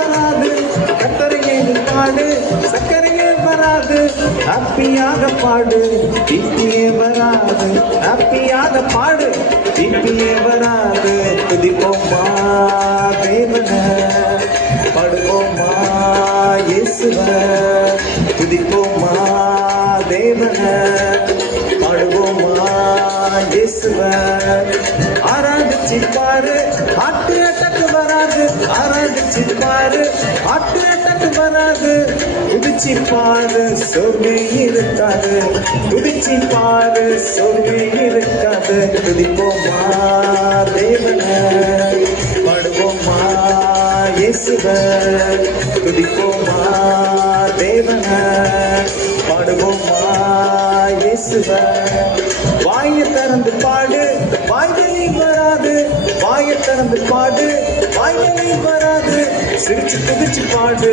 வராது, கத்தரையே பாடு, சக்கரையே வராது, ஹாப்பியாக பாடு, பிபியே வராது, ஹாப்பியாக பாடு, பிபியே வராது. துதிப்போமா தேவன, பாடுவோமா இயேசுவ, துதிப்போமா தேவன, பாடுவோமா இயேசுவ. ஆராதிச்சு பாரு, ஹார்ட் அட்டாக் வராது, ஆராதிச்சு பாரு, ஹார்ட் அட்டாக் வராது. துதிச்சு பாரு, சோர்வு இருக்காது, துதிச்சு பாரு, சோர்வு இருக்காது. துதிப்போமா தேவன, பாடுவோமா இயேசுவ, துதிப்போமா தேவன, பாடுவோமா இயேசுவ. வாயை திறந்து பாடு, வாய்வெளி வராது, வாயை திறந்து பாடு, வாய்வெளி வராது. சிரிச்சு குதிச்சு பாடு,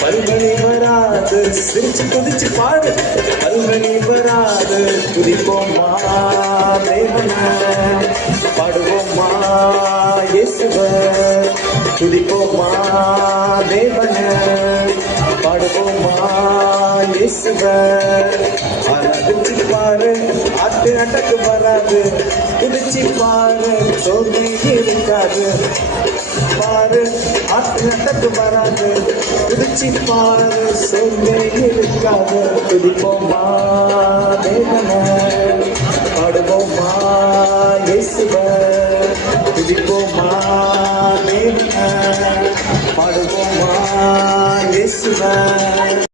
பல்வழி வராது, சிரிச்சு குதிச்சு பாடு, பல்வழி வராது. துதிப்போமா தேவன, பாடுவோமா இயேசுவ, துதிப்போமா தேவன, பாடுவோமா இயேசுவ. ஆராதிச்சு பாரு, ஆட்டு அட்டக்கு வராது, குதிச்சு பாரு, சோர்வு இருக்காது. பாரு, ஆட்டு அட்டக்கு வராது, குதிச்சு பாரு, சோர்வு இருக்காது. துதிப்போமா தேவன, பாடுவோமா இயேசுவ, துதிப்போமா தேவன, பாடுவோமா இயேசுவ.